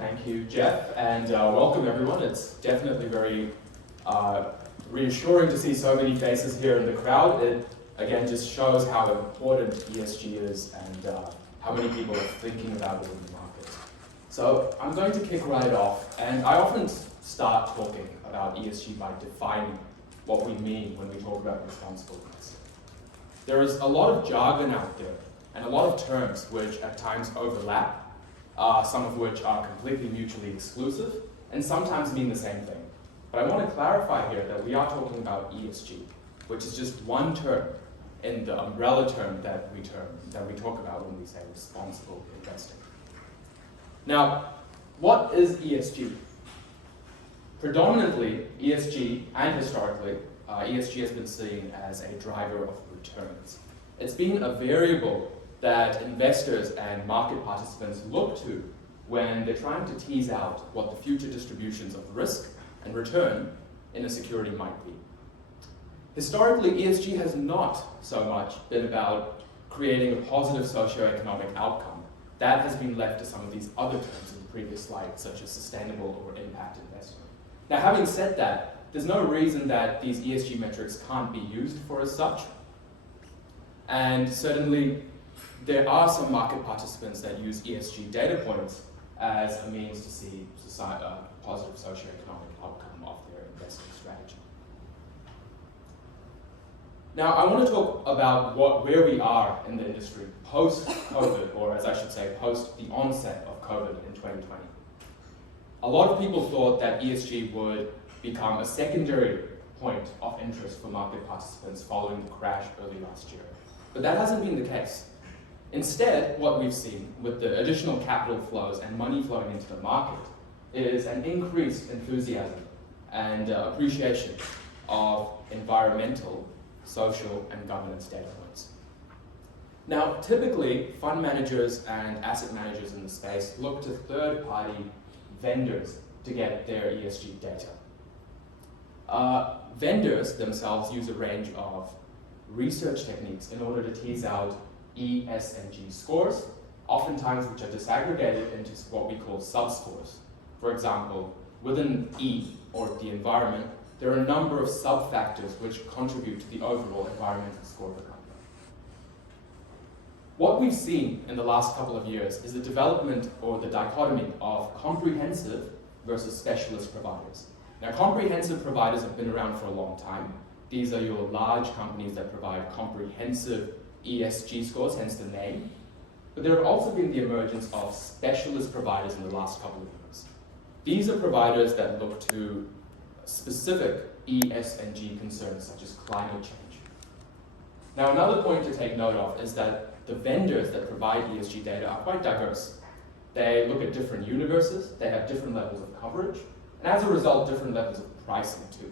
Thank you, Jeff, and welcome everyone. It's definitely very reassuring to see so many faces here in the crowd. It again just shows how important ESG is and how many people are thinking about it in the market. So I'm going to kick right off, and I often start talking about ESG by defining what we mean when we talk about responsible investing. There is a lot of jargon out there and a lot of terms which at times overlap, some of which are completely mutually exclusive and sometimes mean the same thing. But I want to clarify here that we are talking about ESG, which is just one term in the umbrella term that we talk about when we say responsible investing. Now, what is ESG? Predominantly, ESG and historically, ESG has been seen as a driver of returns. It's been a variable that investors and market participants look to when they're trying to tease out what the future distributions of risk and return in a security might be. Historically, ESG has not so much been about creating a positive socioeconomic outcome. That has been left to some of these other terms in the previous slide, such as sustainable or impact investing. Now, having said that, there's no reason that these ESG metrics can't be used for as such. And certainly, there are some market participants that use ESG data points as a means to see a positive socioeconomic outcome of their investing strategy. Now, I want to talk about where we are in the industry post-COVID, or as I should say, post the onset of COVID in 2020. A lot of people thought that ESG would become a secondary point of interest for market participants following the crash early last year. But that hasn't been the case. Instead, what we've seen with the additional capital flows and money flowing into the market is an increased enthusiasm and appreciation of environmental, social, and governance data points. Now, typically, fund managers and asset managers in the space look to third-party vendors to get their ESG data. Vendors themselves use a range of research techniques in order to tease out E, S, and G scores, oftentimes which are disaggregated into what we call sub-scores. For example, within E, or the environment, there are a number of sub-factors which contribute to the overall environmental score of the company. What we've seen in the last couple of years is the development or the dichotomy of comprehensive versus specialist providers. Now, comprehensive providers have been around for a long time. These are your large companies that provide comprehensive ESG scores, hence the name. But there have also been the emergence of specialist providers in the last couple of years. These are providers that look to specific E, S, and G concerns, such as climate change. Now, another point to take note of is that the vendors that provide ESG data are quite diverse. They look at different universes, they have different levels of coverage, and as a result, different levels of pricing too.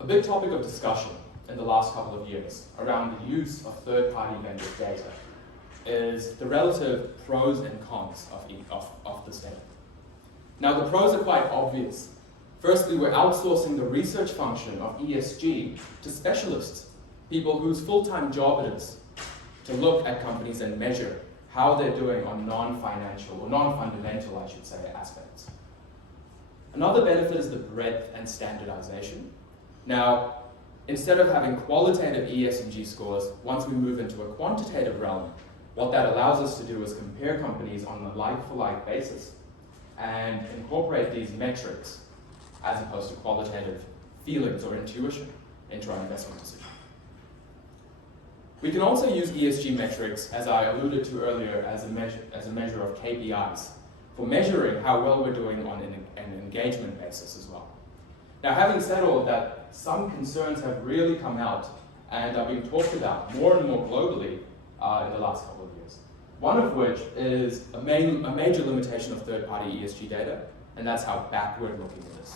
A big topic of discussion in the last couple of years around the use of third-party vendor data is the relative pros and cons of this data. Now, the pros are quite obvious. Firstly, we're outsourcing the research function of ESG to specialists, people whose full-time job it is to look at companies and measure how they're doing on non-financial or non-fundamental, I should say, aspects. Another benefit is the breadth and standardization. Now, instead of having qualitative ES and G scores, once we move into a quantitative realm, what that allows us to do is compare companies on a like-for-like basis and incorporate these metrics as opposed to qualitative feelings or intuition into our investment decision. We can also use ESG metrics, as I alluded to earlier, as a measure of KPIs for measuring how well we're doing on an engagement basis as well. Now, having said all of that, some concerns have really come out and are being talked about more and more globally in the last couple of years. One of which is a major limitation of third-party ESG data, and that's how backward-looking it is.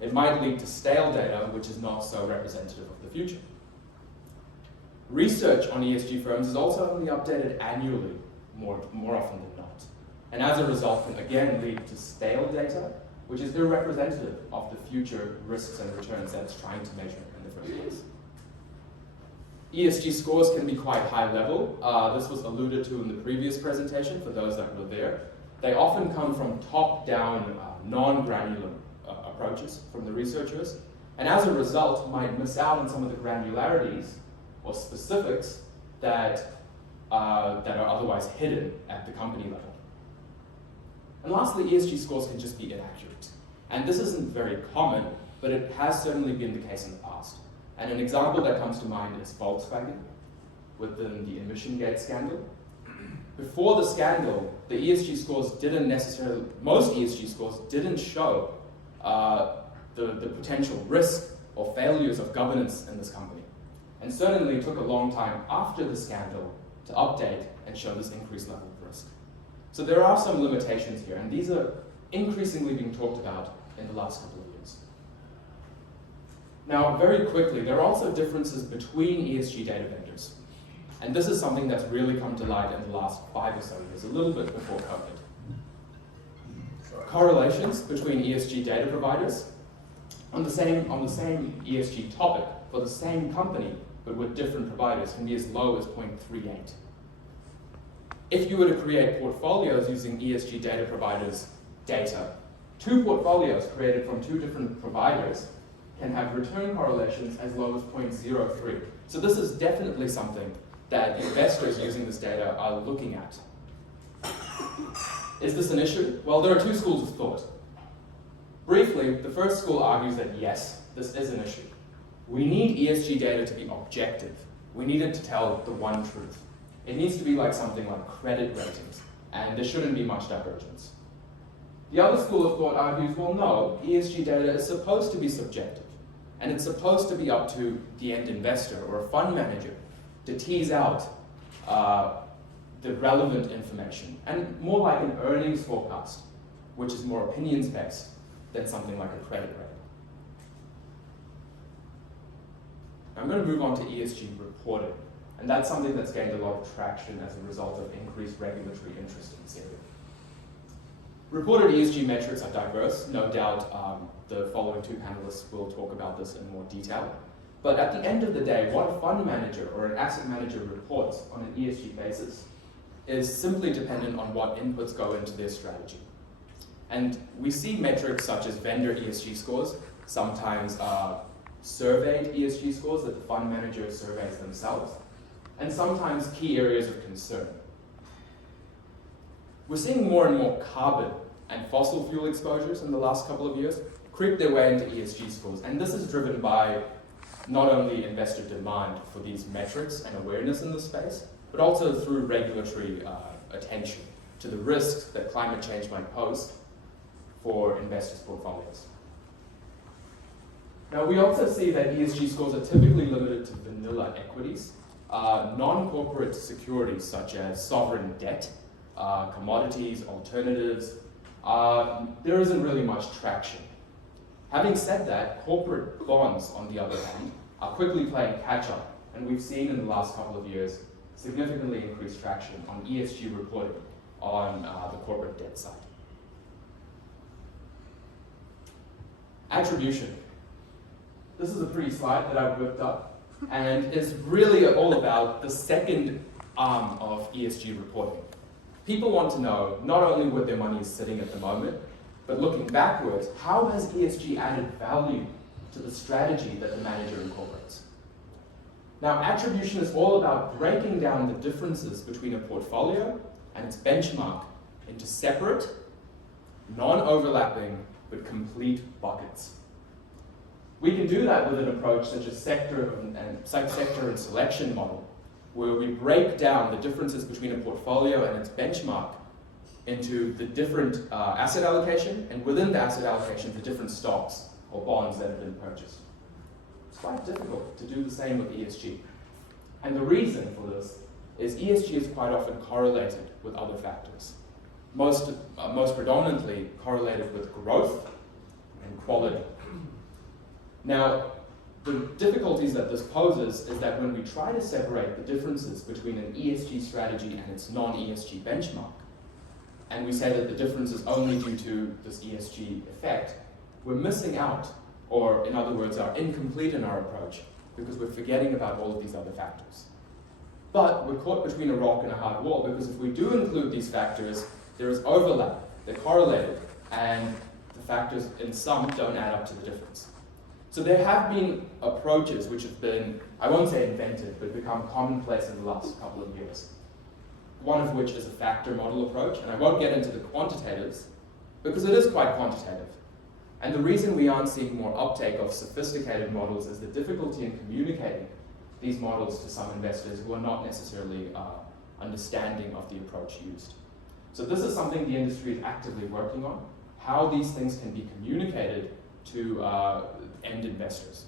It might lead to stale data, which is not so representative of the future. Research on ESG firms is also only updated annually, more often than not. And as a result, can again lead to stale data, which is irrepresentative of the future risks and returns that it's trying to measure in the first place. ESG scores can be quite high level. This was alluded to in the previous presentation for those that were there. They often come from top-down, non-granular approaches from the researchers, and as a result might miss out on some of the granularities or specifics that are otherwise hidden at the company level. And lastly, ESG scores can just be inaccurate. And this isn't very common, but it has certainly been the case in the past. And an example that comes to mind is Volkswagen within the emission gate scandal. Before the scandal, the ESG scores didn't necessarily, most ESG scores didn't show the potential risk or failures of governance in this company. And certainly took a long time after the scandal to update and show this increased level of risk. So there are some limitations here, and these are increasingly being talked about in the last couple of years. Now, very quickly, there are also differences between ESG data vendors. And this is something that's really come to light in the last 5 or so years, a little bit before COVID. Correlations between ESG data providers on the same ESG topic for the same company, but with different providers, can be as low as 0.38. If you were to create portfolios using ESG data providers' data, 2 portfolios created from 2 different providers can have return correlations as low as 0.03. So this is definitely something that investors using this data are looking at. Is this an issue? Well, there are 2 schools of thought. Briefly, the first school argues that yes, this is an issue. We need ESG data to be objective. We need it to tell the one truth. It needs to be like something like credit ratings, and there shouldn't be much divergence. The other school of thought argues, well, no, ESG data is supposed to be subjective, and it's supposed to be up to the end investor or a fund manager to tease out the relevant information, and more like an earnings forecast, which is more opinions-based than something like a credit rating. Now I'm going to move on to ESG reporting, and that's something that's gained a lot of traction as a result of increased regulatory interest in this area. Reported ESG metrics are diverse. No doubt the following 2 panelists will talk about this in more detail. But at the end of the day, what a fund manager or an asset manager reports on an ESG basis is simply dependent on what inputs go into their strategy. And we see metrics such as vendor ESG scores, sometimes surveyed ESG scores that the fund manager surveys themselves, and sometimes key areas of concern. We're seeing more and more carbon and fossil fuel exposures in the last couple of years creep their way into ESG scores, and this is driven by not only investor demand for these metrics and awareness in this space, but also through regulatory attention to the risks that climate change might pose for investors' portfolios. Now, we also see that ESG scores are typically limited to vanilla equities, non-corporate securities such as sovereign debt, commodities, alternatives. There isn't really much traction. Having said that, corporate bonds, on the other hand, are quickly playing catch-up, and we've seen in the last couple of years significantly increased traction on ESG reporting on the corporate debt side. Attribution. This is a pretty slide that I've whipped up, and is really all about the second arm of ESG reporting. People want to know not only where their money is sitting at the moment, but looking backwards, how has ESG added value to the strategy that the manager incorporates? Now, attribution is all about breaking down the differences between a portfolio and its benchmark into separate, non-overlapping, but complete buckets. We can do that with an approach such as sector and selection model, where we break down the differences between a portfolio and its benchmark into the different asset allocation, and within the asset allocation, the different stocks or bonds that have been purchased. It's quite difficult to do the same with ESG. And the reason for this is ESG is quite often correlated with other factors. Most predominantly correlated with growth and quality. Now, the difficulties that this poses is that when we try to separate the differences between an ESG strategy and its non-ESG benchmark, and we say that the difference is only due to this ESG effect, we're missing out, or in other words, are incomplete in our approach because we're forgetting about all of these other factors. But we're caught between a rock and a hard wall, because if we do include these factors, there is overlap, they're correlated, and the factors in sum don't add up to the difference. So there have been approaches which have been, I won't say invented, but become commonplace in the last couple of years. One of which is a factor model approach, and I won't get into the quantitatives, because it is quite quantitative. And the reason we aren't seeing more uptake of sophisticated models is the difficulty in communicating these models to some investors who are not necessarily understanding of the approach used. So this is something the industry is actively working on, how these things can be communicated to end investors.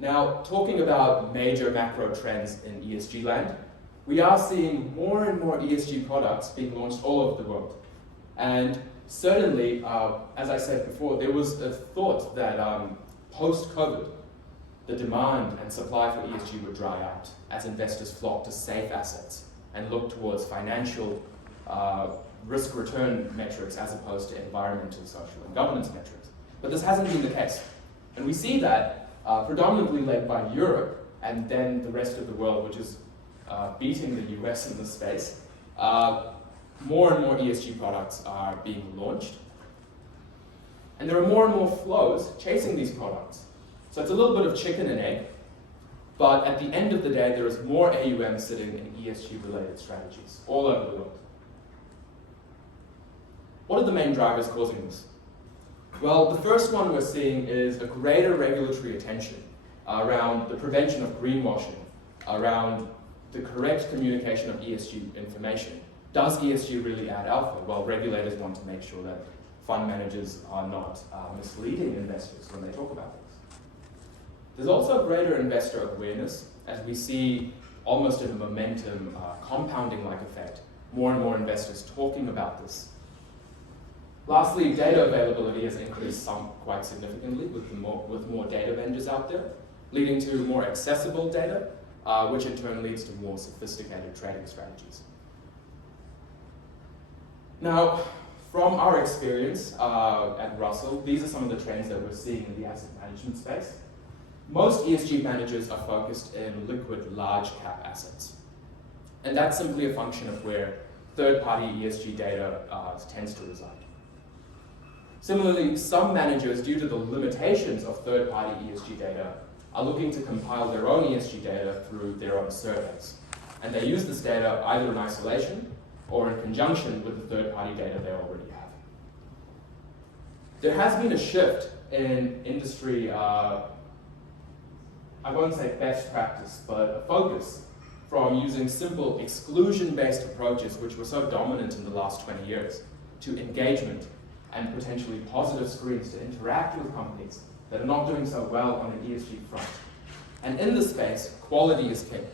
Now, talking about major macro trends in ESG land, we are seeing more and more ESG products being launched all over the world. And certainly, as I said before, there was a thought that post-COVID, the demand and supply for ESG would dry out as investors flock to safe assets and look towards financial risk-return metrics as opposed to environmental, social, and governance metrics. But this hasn't been the case. And we see that predominantly led by Europe and then the rest of the world, which is beating the US in this space. More and more ESG products are being launched. And there are more and more flows chasing these products. So it's a little bit of chicken and egg, but at the end of the day, there is more AUM sitting in ESG-related strategies all over the world. What are the main drivers causing this? Well, the first one we're seeing is a greater regulatory attention around the prevention of greenwashing, around the correct communication of ESG information. Does ESG really add alpha? Well, regulators want to make sure that fund managers are not misleading investors when they talk about this. There's also greater investor awareness as we see almost in a momentum compounding-like effect, more and more investors talking about this. Lastly, data availability has increased quite significantly with more data vendors out there, leading to more accessible data, which in turn leads to more sophisticated trading strategies. Now, from our experience at Russell, these are some of the trends that we're seeing in the asset management space. Most ESG managers are focused in liquid, large cap assets. And that's simply a function of where third-party ESG data tends to reside. Similarly, some managers, due to the limitations of third-party ESG data, are looking to compile their own ESG data through their own surveys. And they use this data either in isolation or in conjunction with the third-party data they already have. There has been a shift in industry, I won't say best practice, but a focus from using simple exclusion-based approaches, which were so dominant in the last 20 years, to engagement and potentially positive screens to interact with companies that are not doing so well on an ESG front. And in this space, quality is king.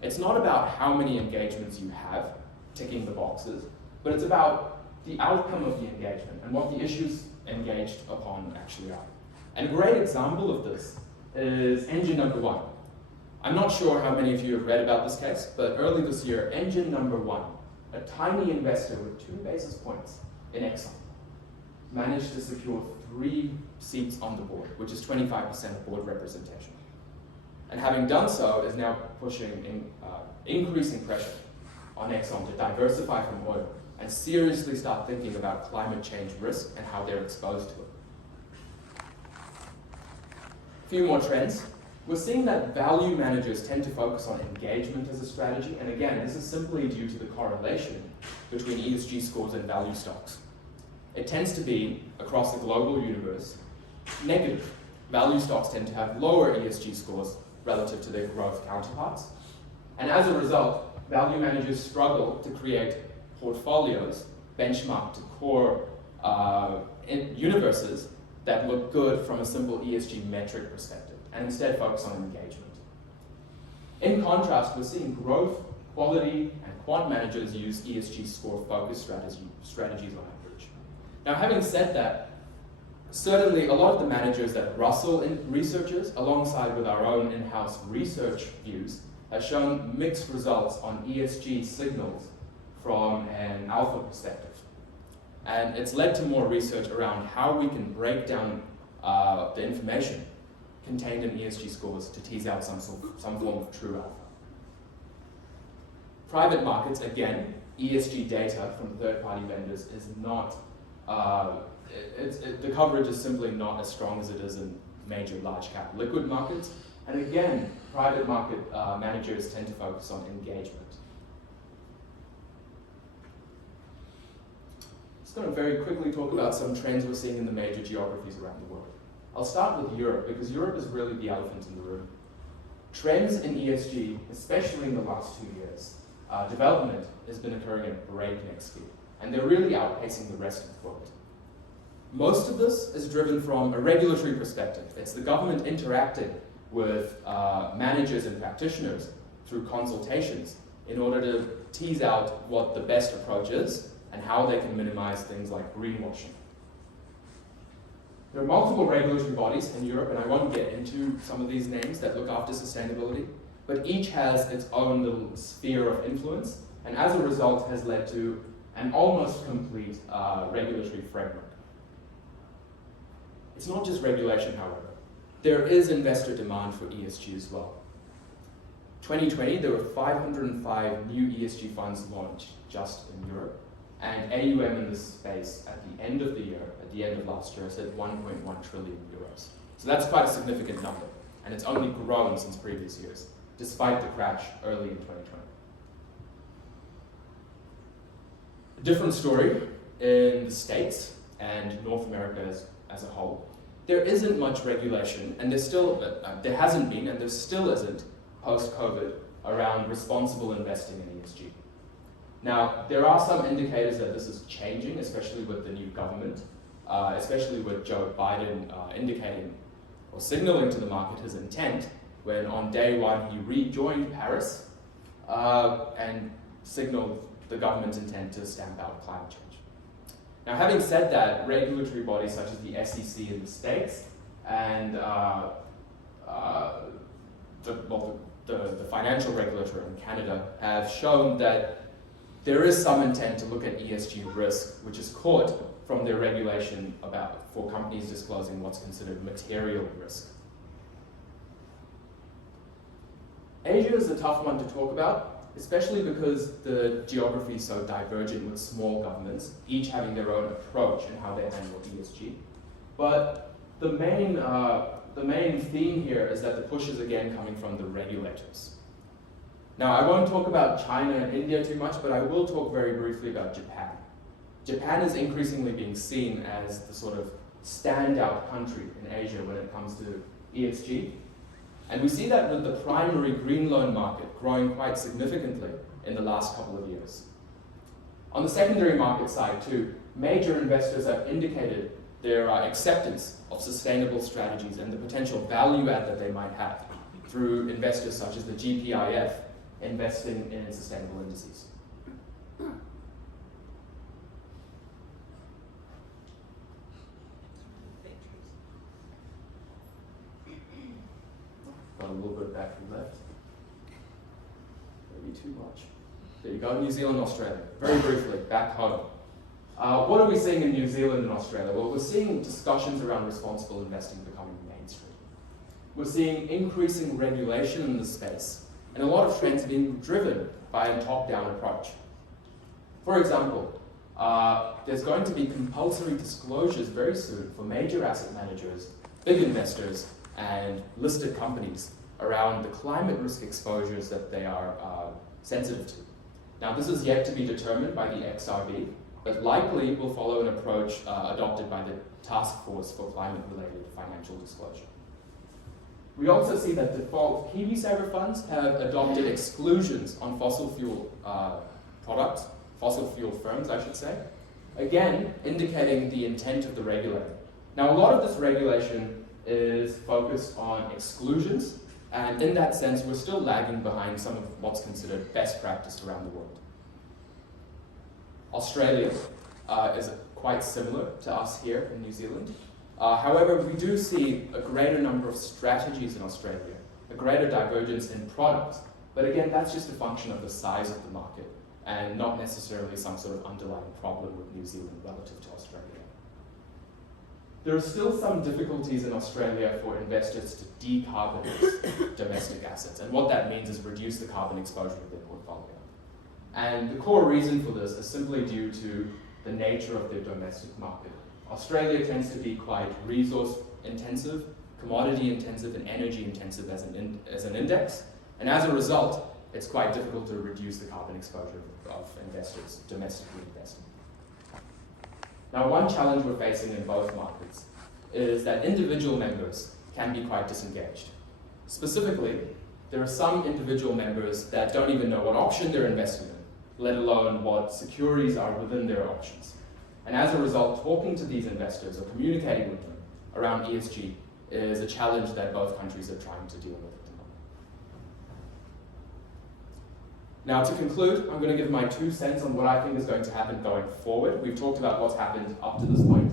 It's not about how many engagements you have, ticking the boxes, but it's about the outcome of the engagement and what the issues engaged upon actually are. And a great example of this is engine number one. I'm not sure how many of you have read about this case, but early this year, engine number one, a tiny investor with 2 basis points in Exxon, managed to secure 3 seats on the board, which is 25% of board representation. And having done so, is now pushing increasing pressure on Exxon to diversify from oil and seriously start thinking about climate change risk and how they're exposed to it. A few more trends. We're seeing that value managers tend to focus on engagement as a strategy, and again, this is simply due to the correlation between ESG scores and value stocks. It tends to be, across the global universe, negative. Value stocks tend to have lower ESG scores relative to their growth counterparts, and as a result, value managers struggle to create portfolios benchmarked to core universes that look good from a simple ESG metric perspective, and instead focus on engagement. In contrast, we're seeing growth, quality, and quant managers use ESG score-focused strategies on average. Now, having said that, certainly a lot of the managers that Russell researches, alongside with our own in-house research views, have shown mixed results on ESG signals from an alpha perspective. And it's led to more research around how we can break down the information contained in ESG scores to tease out some form of true alpha. Private markets, again, ESG data from third-party vendors is not, the coverage is simply not as strong as it is in major large-cap liquid markets. And again, private market managers tend to focus on engagement. Just going to very quickly talk about some trends we're seeing in the major geographies around the world. I'll start with Europe, because Europe is really the elephant in the room. Trends in ESG, especially in the last 2 years, development has been occurring at breakneck speed, and they're really outpacing the rest of the world. Most of this is driven from a regulatory perspective. It's the government interacting with managers and practitioners through consultations in order to tease out what the best approach is and how they can minimize things like greenwashing. There are multiple regulatory bodies in Europe, and I won't get into some of these names that look after sustainability, but each has its own little sphere of influence, and as a result has led to an almost complete regulatory framework. It's not just regulation, however. There is investor demand for ESG as well. 2020, there were 505 new ESG funds launched just in Europe, and AUM in this space at the end of the year, at the end of last year, is at 1.1 trillion euros. So that's quite a significant number, and it's only grown since previous years, despite the crash early in 2020. A different story in the States and North America as a whole. There isn't much regulation, and there hasn't been, and there still isn't, post-COVID, around responsible investing in ESG. Now, there are some indicators that this is changing, especially with the new government, especially with Joe Biden indicating or signaling to the market his intent when on day one he rejoined Paris and signaled the government's intent to stamp out climate change. Now, having said that, regulatory bodies such as the SEC in the States and the financial regulator in Canada have shown that there is some intent to look at ESG risk, which is caught from their regulation for companies disclosing what's considered material risk. Asia is a tough one to talk about, especially because the geography is so divergent with small governments, each having their own approach in how they handle ESG. But the main theme here is that the push is again coming from the regulators. Now, I won't talk about China and India too much, but I will talk very briefly about Japan. Japan is increasingly being seen as the sort of standout country in Asia when it comes to ESG. And we see that with the primary green loan market growing quite significantly in the last couple of years. On the secondary market side too, major investors have indicated their acceptance of sustainable strategies and the potential value add that they might have through investors such as the GPIF investing in sustainable indices. Got a little bit back from left. Maybe too much. There you go, New Zealand, Australia. Very briefly, back home. What are we seeing in New Zealand and Australia? Well, we're seeing discussions around responsible investing becoming mainstream. We're seeing increasing regulation in the space, and a lot of trends being driven by a top-down approach. For example, there's going to be compulsory disclosures very soon for major asset managers, big investors, and listed companies around the climate risk exposures that they are sensitive to. Now, this is yet to be determined by the XRB, but likely will follow an approach adopted by the Task Force for Climate-Related Financial Disclosure. We also see that default KiwiSaver funds have adopted exclusions on fossil fuel products, fossil fuel firms, I should say, again, indicating the intent of the regulator. Now, a lot of this regulation is focused on exclusions, and in that sense, we're still lagging behind some of what's considered best practice around the world. Australia is quite similar to us here in New Zealand. However, we do see a greater number of strategies in Australia, a greater divergence in products. But again, that's just a function of the size of the market and not necessarily some sort of underlying problem with New Zealand relative to Australia. there are still some difficulties in Australia for investors to decarbonize domestic assets. And what that means is reduce the carbon exposure of their portfolio. And the core reason for this is simply due to the nature of their domestic market. Australia tends to be quite resource intensive, commodity intensive, and energy intensive as an index. And as a result, it's quite difficult to reduce the carbon exposure of investors domestically investing. Now, one challenge we're facing in both markets is that individual members can be quite disengaged. Specifically, there are some individual members that don't even know what option they're investing in, let alone what securities are within their options. And as a result, talking to these investors or communicating with them around ESG is a challenge that both countries are trying to deal with at the moment. Now, to conclude, I'm going to give my 2 cents on what I think is going to happen going forward. We've talked about what's happened up to this point.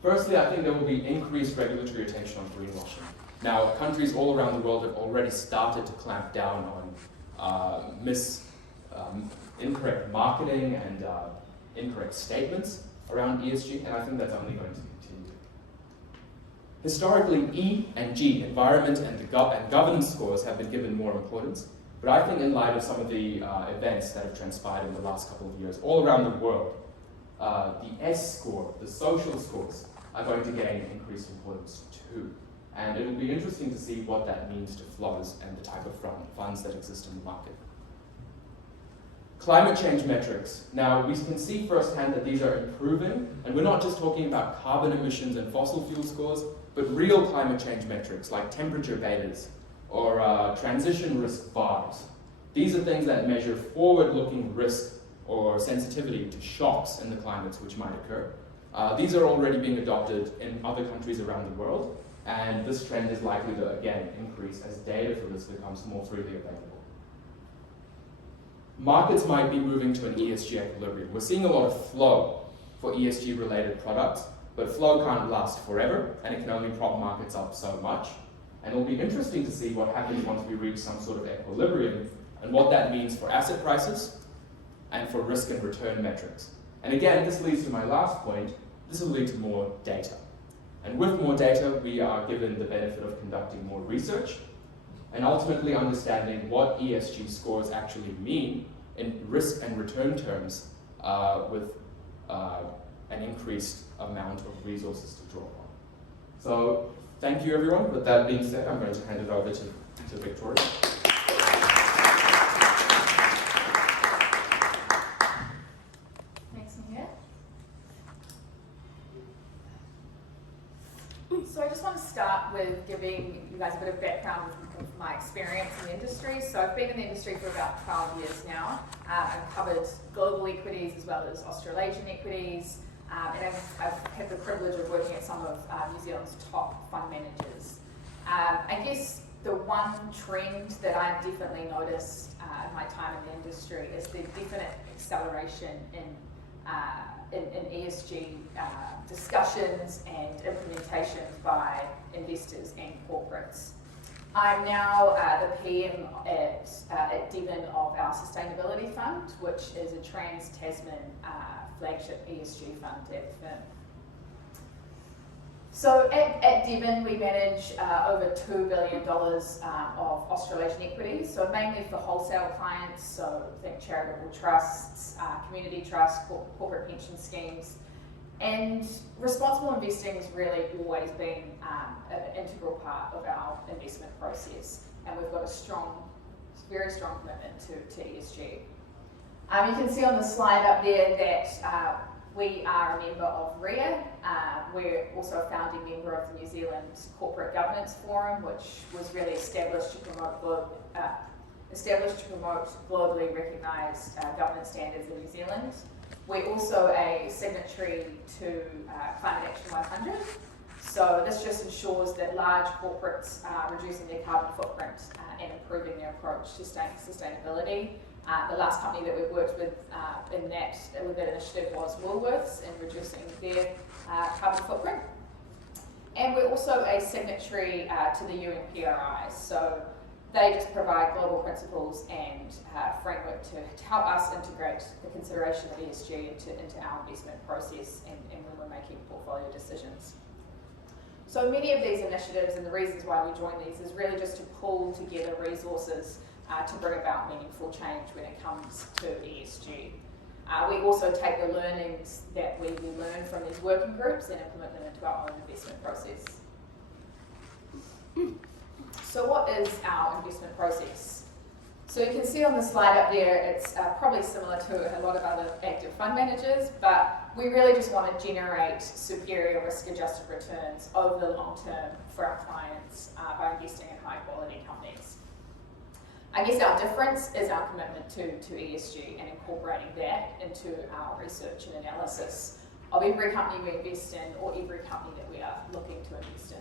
Firstly, I think there will be increased regulatory attention on greenwashing. Now, countries all around the world have already started to clamp down on incorrect marketing and incorrect statements around ESG, and I think that's only going to continue. Historically, E and G, environment and governance scores, have been given more importance, but I think in light of some of the events that have transpired in the last couple of years all around the world, the S score, the social scores, are going to gain increased importance too. And it will be interesting to see what that means to flows and the type of funds that exist in the market. Climate change metrics. Now, we can see firsthand that these are improving, and we're not just talking about carbon emissions and fossil fuel scores, but real climate change metrics like temperature betas or transition risk bars. These are things that measure forward-looking risk or sensitivity to shocks in the climates which might occur. These are already being adopted in other countries around the world, and this trend is likely to, again, increase as data for this becomes more freely available. Markets might be moving to an ESG equilibrium. We're seeing a lot of flow for ESG-related products, but flow can't last forever, and it can only prop markets up so much. And it'll be interesting to see what happens once we reach some sort of equilibrium, and what that means for asset prices and for risk and return metrics. And again, this leads to my last point. This will lead to more data. And with more data, we are given the benefit of conducting more research and ultimately understanding what ESG scores actually mean in risk and return terms with an increased amount of resources to draw on. So thank you, everyone. With that being said, I'm going to hand it over to Victoria. Thanks, Mihir. So I just want to start with giving you guys a bit of background of my experience in the industry. So I've been in the industry for about 12 years now. I've covered global equities as well as Australasian equities. And I've had the privilege of working at some of New Zealand's top fund managers. I guess the one trend that I've definitely noticed in my time in the industry is the definite acceleration in ESG discussions and implementations by investors and corporates. I'm now the PM at Devon of our Sustainability Fund, which is a trans-Tasman flagship ESG fund at the firm. So at Devon, we manage over $2 billion of Australasian equities, so mainly for wholesale clients, so think charitable trusts, community trusts, corporate pension schemes. And responsible investing has really always been an integral part of our investment process, and we've got a very strong commitment to ESG. You can see on the slide up there that we are a member of RIA. We're also a founding member of the New Zealand Corporate Governance Forum, which was really established to promote globally recognised governance standards in New Zealand. We're also a signatory to Climate Action 100. So this just ensures that large corporates are reducing their carbon footprint and improving their approach to sustainability. The last company that we've worked with with that initiative was Woolworths in reducing their carbon footprint. And we're also a signatory to the UN PRI. So they just provide global principles and framework to help us integrate the consideration of ESG into our investment process and when we're making portfolio decisions. So many of these initiatives and the reasons why we join these is really just to pull together resources to bring about meaningful change when it comes to ESG. We also take the learnings that we learn from these working groups and implement them into our own investment process. So what is our investment process? So you can see on the slide up there, it's probably similar to a lot of other active fund managers, but we really just want to generate superior risk-adjusted returns over the long term for our clients by investing in high-quality companies. I guess our difference is our commitment to ESG and incorporating that into our research and analysis of every company we invest in or every company that we are looking to invest in.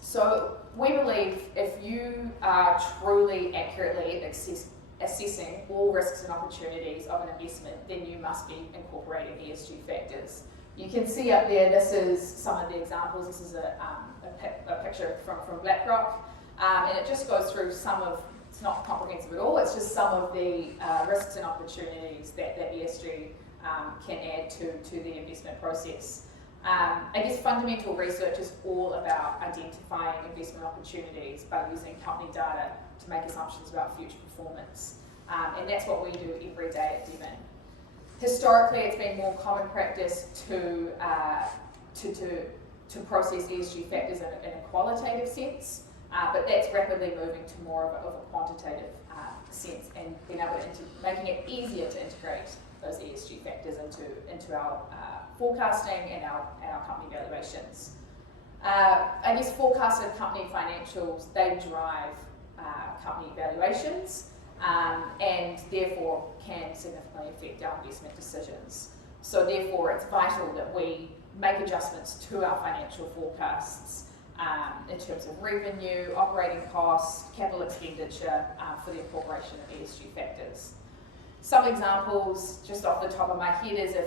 So we believe if you are truly accurately assessing all risks and opportunities of an investment, then you must be incorporating ESG factors. You can see up there, this is some of the examples. This is a picture from BlackRock, and it just goes through some of, it's not comprehensive at all, it's just some of the risks and opportunities that ESG can add to the investment process. I guess fundamental research is all about identifying investment opportunities by using company data to make assumptions about future performance. And that's what we do every day at Devon. Historically, it's been more common practice to process ESG factors in a qualitative sense, but that's rapidly moving to more of a quantitative sense and being able to making it easier to integrate those ESG factors into our forecasting and our company valuations. I guess forecasted company financials, they drive company valuations and therefore can significantly affect our investment decisions. So therefore it's vital that we make adjustments to our financial forecasts in terms of revenue, operating costs, capital expenditure for the incorporation of ESG factors. Some examples, just off the top of my head, is if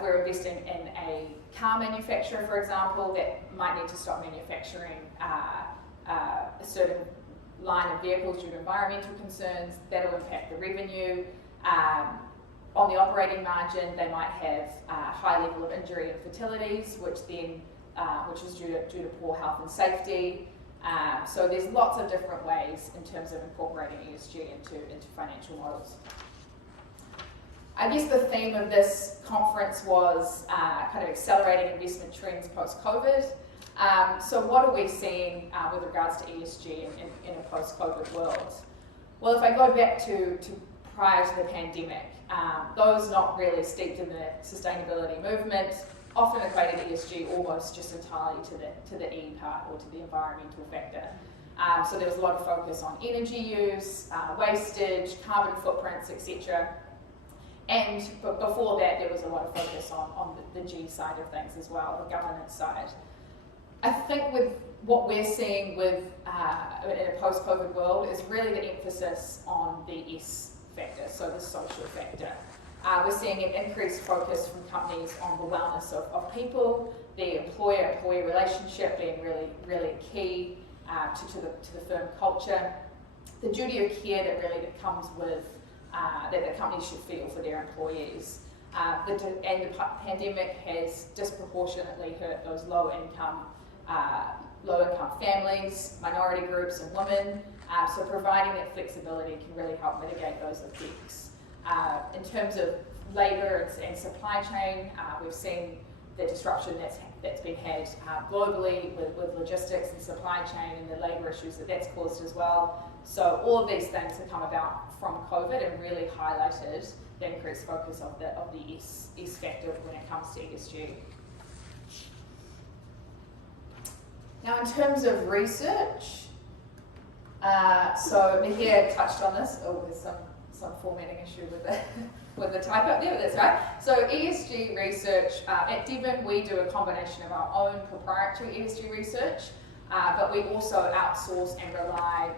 we're investing in a car manufacturer, for example, that might need to stop manufacturing a certain line of vehicles due to environmental concerns, that'll impact the revenue. On the operating margin, they might have a high level of injury and fatalities, which is due to poor health and safety. So there's lots of different ways in terms of incorporating ESG into financial models. I guess the theme of this conference was kind of accelerating investment trends post-COVID. So what are we seeing with regards to ESG in a post-COVID world? Well, if I go back to prior to the pandemic, those not really steeped in the sustainability movement often equated ESG almost just entirely to the E part or to the environmental factor. So there was a lot of focus on energy use, wastage, carbon footprints, etc. And before that, there was a lot of focus on the G side of things as well, the governance side. I think with what we're seeing with in a post-COVID world is really the emphasis on the S factor, so the social factor. We're seeing an increased focus from companies on the wellness of people, the employer-employee relationship being really, really key to the firm culture, the duty of care that comes with that the companies should feel for their employees. And the pandemic has disproportionately hurt those low-income families, minority groups and women, so providing that flexibility can really help mitigate those effects. In terms of labour and supply chain, we've seen the disruption that's been had globally with logistics and supply chain and the labour issues that's caused as well. So all of these things have come about from COVID and really highlighted the increased focus of the S factor when it comes to ESG. Now in terms of research, so Mihir touched on this. Oh, there's some formatting issue with the type up there, but that's right. So ESG research, at Devon we do a combination of our own proprietary ESG research, but we also outsource and rely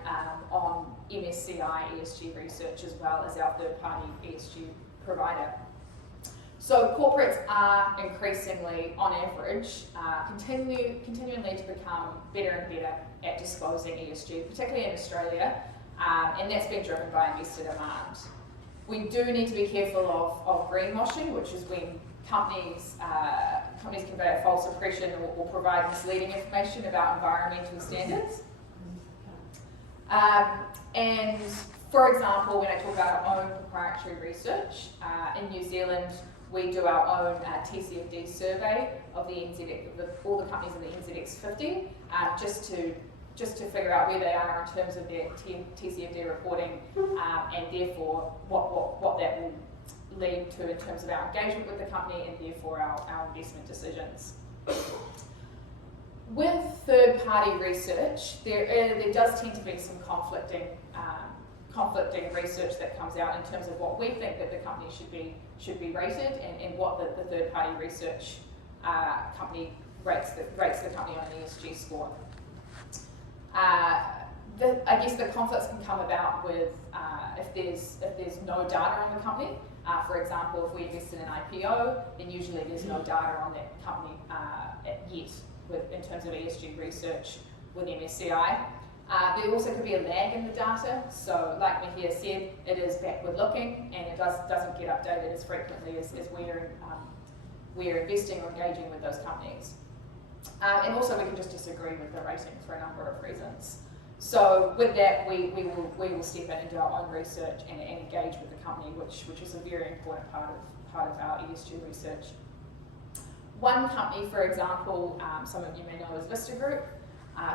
on MSCI ESG research as well as our third-party ESG provider. So corporates are increasingly, on average, continually to become better and better at disclosing ESG, particularly in Australia, and that's been driven by investor demand. We do need to be careful of greenwashing, which is when companies convey a false impression or provide misleading information about environmental standards. And for example, when I talk about our own proprietary research, in New Zealand, we do our own TCFD survey of the all the companies in the NZX 50, just to figure out where they are in terms of their TCFD reporting, and therefore what that will lead to in terms of our engagement with the company and therefore our investment decisions. With third-party research, there does tend to be some conflicting research that comes out in terms of what we think that the company should be rated and what the third-party research company rates the company on an ESG score. I guess the conflicts can come about with if there's no data on the company. For example, if we invest in an IPO, then usually there's no data on that company yet in terms of ESG research with MSCI. There also could be a lag in the data, so like Mihir said, it is backward looking and it doesn't get updated as frequently as we're investing or engaging with those companies. And also we can just disagree with the rating for a number of reasons. So with that, we will step in and do our own research and engage with the company, which is a very important part of our ESG research. One company, for example, some of you may know is Vista Group.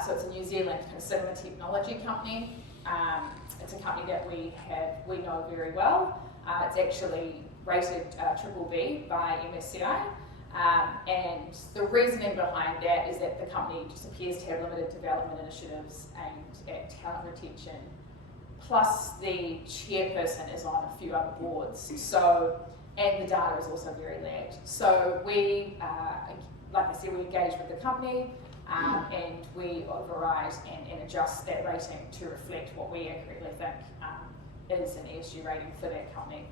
So it's a New Zealand consumer technology company. It's a company that we know very well. It's actually rated BBB by MSCI. And the reasoning behind that is that the company just appears to have limited development initiatives aimed at talent retention. Plus the chairperson is on a few other boards. And the data is also very lagged. So we, like I said, we engage with the company and we override and adjust that rating to reflect what we accurately think is an ESG rating for that company.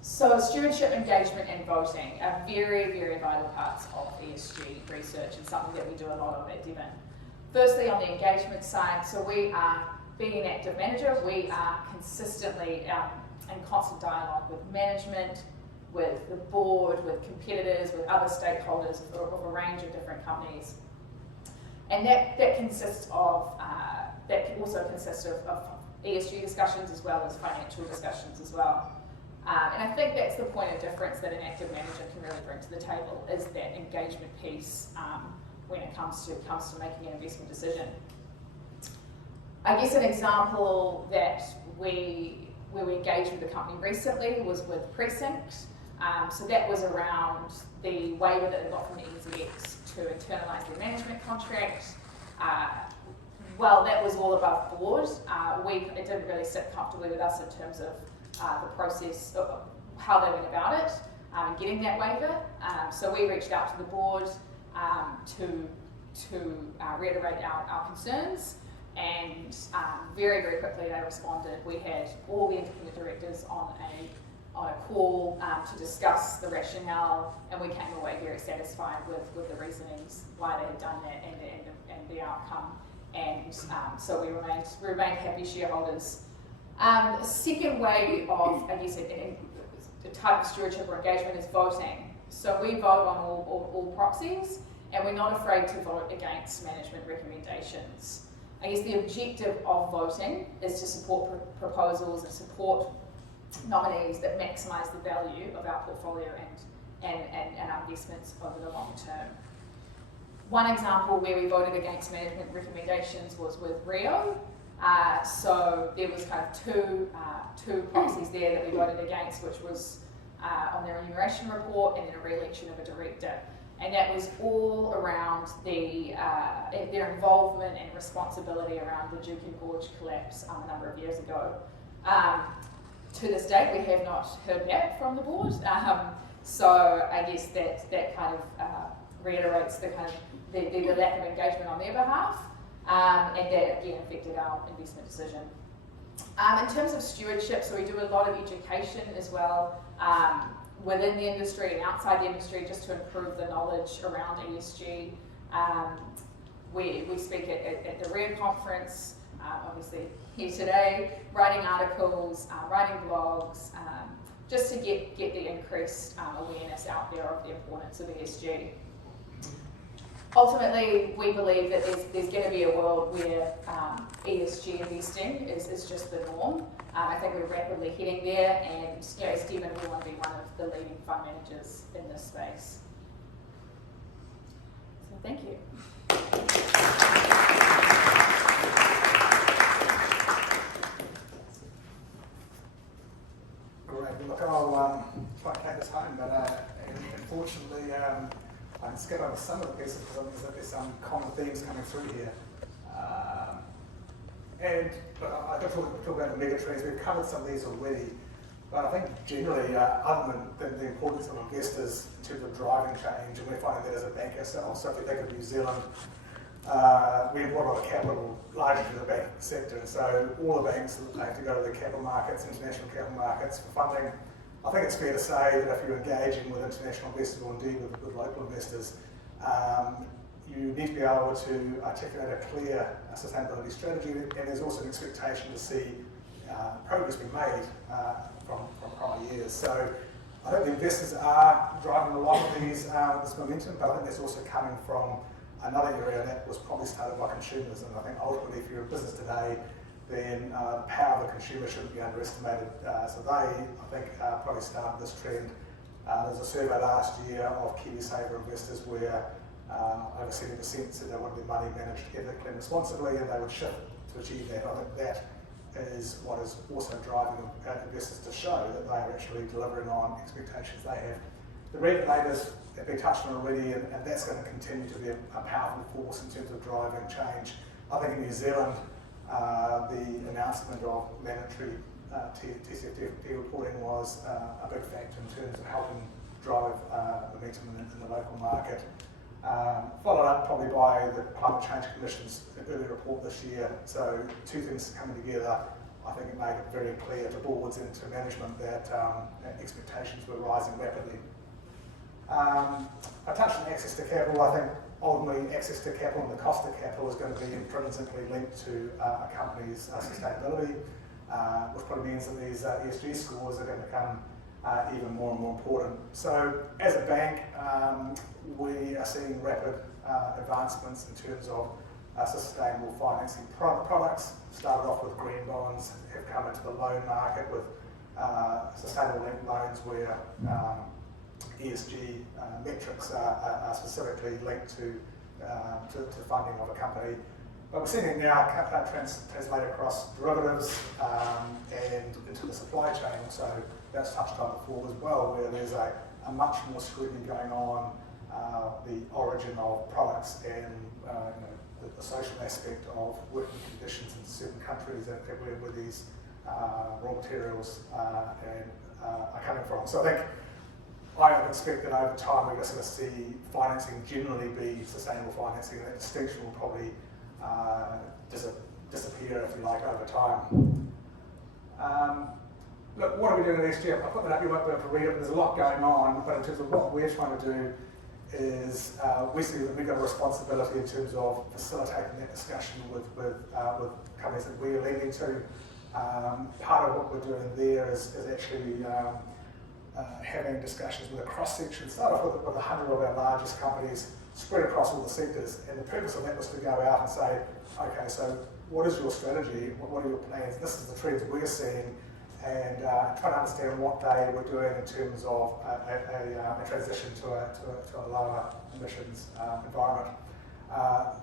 So stewardship, engagement and voting are very, very vital parts of ESG research and something that we do a lot of at Devon. Firstly, on the engagement side, so we are, being an active manager, we are consistently in constant dialogue with management, with the board, with competitors, with other stakeholders of a range of different companies. And that consists of, that can also consist of ESG discussions as well as financial discussions as well. And I think that's the point of difference that an active manager can really bring to the table, is that engagement piece when it comes to making an investment decision. I guess an example that where we engaged with the company recently was with Precinct. So that was around the waiver that they got from the NZX to internalise their management contract. Well, that was all above board. It didn't really sit comfortably with us in terms of the process of how they went about it and getting that waiver. So we reached out to the board to reiterate our concerns, and very, very quickly they responded. We had all the independent directors on a call to discuss the rationale, and we came away very satisfied with the reasonings why they had done that and the outcome. And so we remained happy shareholders. The second way of, I guess, the type of stewardship or engagement is voting. So we vote on all proxies, and we're not afraid to vote against management recommendations. I guess the objective of voting is to support proposals and support nominees that maximise the value of our portfolio and our investments over the long term. One example where we voted against management recommendations was with Rio. So there was kind of two proxies there that we voted against, which was on their remuneration report and then a re-election of a director. And that was all around their involvement and responsibility around the Juukan Gorge collapse a number of years ago. To this date, we have not heard back from the board. So I guess that kind of reiterates the kind of the lack of engagement on their behalf, and that again affected our investment decision. In terms of stewardship, so we do a lot of education as well within the industry and outside the industry, just to improve the knowledge around ESG. We speak at the REA conference. obviously here today, writing articles, writing blogs, just to get the increased awareness out there of the importance of ESG. Ultimately, we believe that there's going to be a world where ESG investing is just the norm. I think we're rapidly heading there, and as Devon, we want to be one of the leading fund managers in this space. So thank you. Great. Look, I'll try to take this home, but unfortunately, I can skip over some of the pieces because I think there's some common themes coming through here. And I could talk about the mega trends. We've covered some of these already, but I think generally, other than the importance of investors in terms of driving change, and we're finding that as a bank ourselves. So if you think of New Zealand, we import a lot of capital largely to the banking sector, and so all the banks have to go to the capital markets, international capital markets for funding. I think it's fair to say that if you're engaging with international investors or indeed with local investors, you need to be able to articulate a clear sustainability strategy, and there's also an expectation to see progress being made from prior years. So I think the investors are driving a lot of this momentum, but I think that's also coming from another area, and that was probably started by consumers. And I think ultimately, if you're a business today, then the power of the consumer shouldn't be underestimated. So they, I think, probably started this trend. There was a survey last year of KiwiSaver investors where over 70% said they wanted their money managed ethically and responsibly, and they would shift to achieve that. I think that is what is also driving investors to show that they are actually delivering on expectations they have. The regulators have been touched on already, and that's going to continue to be a powerful force in terms of driving change. I think in New Zealand, the announcement of mandatory TCFD reporting was a big factor in terms of helping drive momentum in the local market. Followed up probably by the Climate Change Commission's early report this year. So two things coming together. I think it made it very clear to boards and to management that expectations were rising rapidly. I touched on access to capital. I think ultimately access to capital and the cost of capital is going to be intrinsically linked to a company's sustainability, which probably means that these ESG scores are going to become even more and more important. So as a bank, we are seeing rapid advancements in terms of sustainable financing products. Started off with green bonds, have come into the loan market with sustainable linked loans where ESG metrics are specifically linked to the funding of a company. But we're seeing it now translate across derivatives and into the supply chain. So that's touched on before as well, where there's a much more scrutiny going on the origin of products and the social aspect of working conditions in certain countries and where these raw materials are coming from. So I think I would expect that over time we're just going to see financing generally be sustainable financing, and that distinction will probably disappear, if you like, over time. Look, what are we doing at ESG? I put that up, you won't be able to read it, but there's a lot going on, but in terms of what we're trying to do is we see that we've got a responsibility in terms of facilitating that discussion with companies that we're lending to. Part of what we're doing there is actually having discussions with a cross-section. Start off with 100 of our largest companies spread across all the sectors, and the purpose of that was to go out and say, okay, so what is your strategy? What are your plans? This is the trends we're seeing, and try to understand what they were doing in terms of a transition to a lower emissions environment.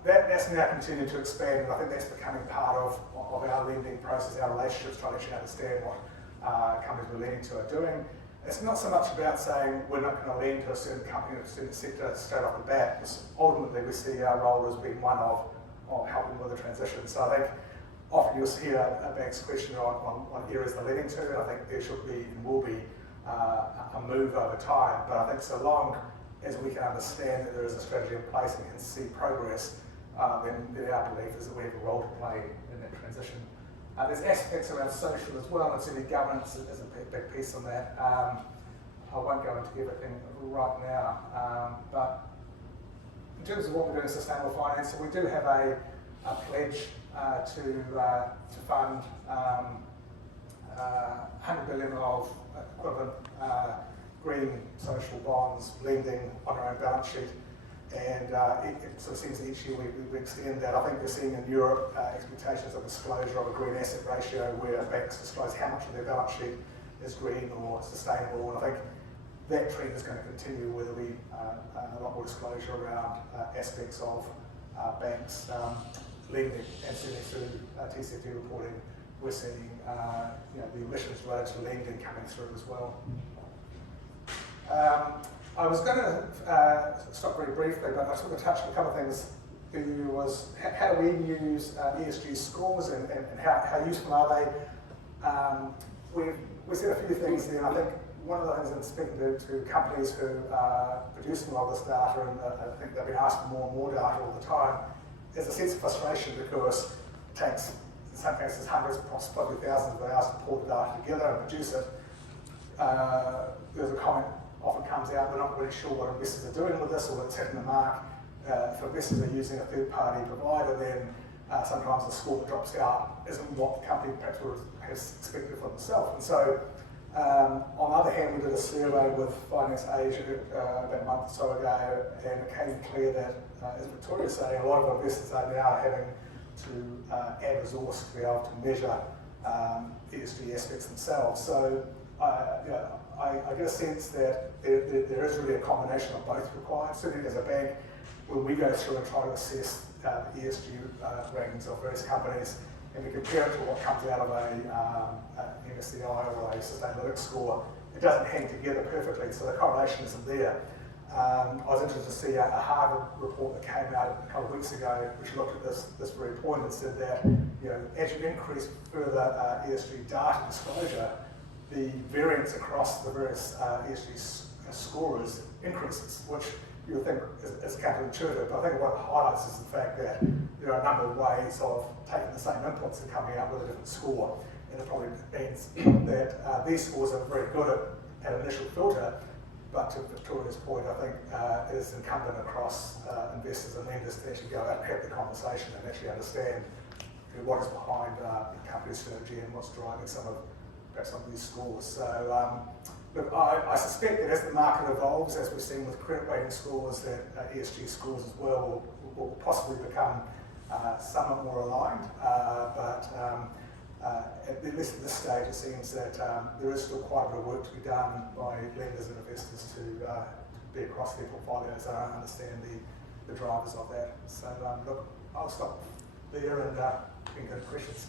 That's now continuing to expand, and I think that's becoming part of our lending process, our relationships, trying to actually understand what companies we're lending to are doing. It's not so much about saying we're not going to lend to a certain company or a certain sector straight off the bat. It's ultimately, we see our role as being one of helping with the transition. So I think often you'll hear a bank's question on areas they're lending to. I think there should be and will be a move over time. But I think so long as we can understand that there is a strategy in place and can see progress, then our belief is that we have a role to play in that transition. There's aspects around social as well, and certainly governance is a big piece on that. I won't go into everything right now, but in terms of what we're doing in sustainable finance, so we do have a a pledge to fund 100 billion of equivalent green social bonds lending on our own balance sheet. And it sort of seems that each year we extend that. I think we're seeing in Europe expectations of disclosure of a green asset ratio where banks disclose how much of their balance sheet is green or sustainable. And I think that trend is going to continue, whether we a lot more disclosure around aspects of banks lending, and certainly through TCFD reporting, we're seeing the emissions related to lending coming through as well. I was going to stop very briefly, but I just want to touch on a couple of things. How do we use ESG scores and how useful are they? We said a few things there, and I think one of the things in speaking to companies who are producing a lot of this data, and I think they've been asking more and more data all the time, is a sense of frustration because it takes, in some cases, hundreds, possibly thousands of hours to pull the data together and produce it. There's a comment often comes out, we're not really sure what investors are doing with this or what's hitting the mark. If investors are using a third-party provider, then sometimes the score that drops out isn't what the company perhaps would have expected for themselves. And so, on the other hand, we did a survey with Finance Asia about a month or so ago, and it came clear that, as Victoria was saying, a lot of investors are now having to add resource to be able to measure ESG aspects themselves. So, I get a sense that there is really a combination of both required. Certainly as a bank, when we go through and try to assess the ESG ratings of various companies, and we compare it to what comes out of a MSCI or a Sustainalytics score, it doesn't hang together perfectly, so the correlation isn't there. I was interested to see a Harvard report that came out a couple of weeks ago, which looked at this very point and said that as you increase further ESG data disclosure, the variance across the various ESG scorers increases, which you would think is counterintuitive. But I think what it highlights is the fact that there are a number of ways of taking the same inputs and coming out with a different score. And it probably means that these scores are very good at an initial filter, but to Victoria's point, I think it is incumbent across investors and lenders to actually go out and have the conversation and actually understand what is behind the company's strategy and what's driving some of these scores. So look, I suspect that as the market evolves, as we've seen with credit rating scores, that ESG scores as well will possibly become somewhat more aligned. But at least at this stage, it seems that there is still quite a bit of work to be done by lenders and investors to be across their portfolios and understand the drivers of that. So look, I'll stop there and we can go to questions.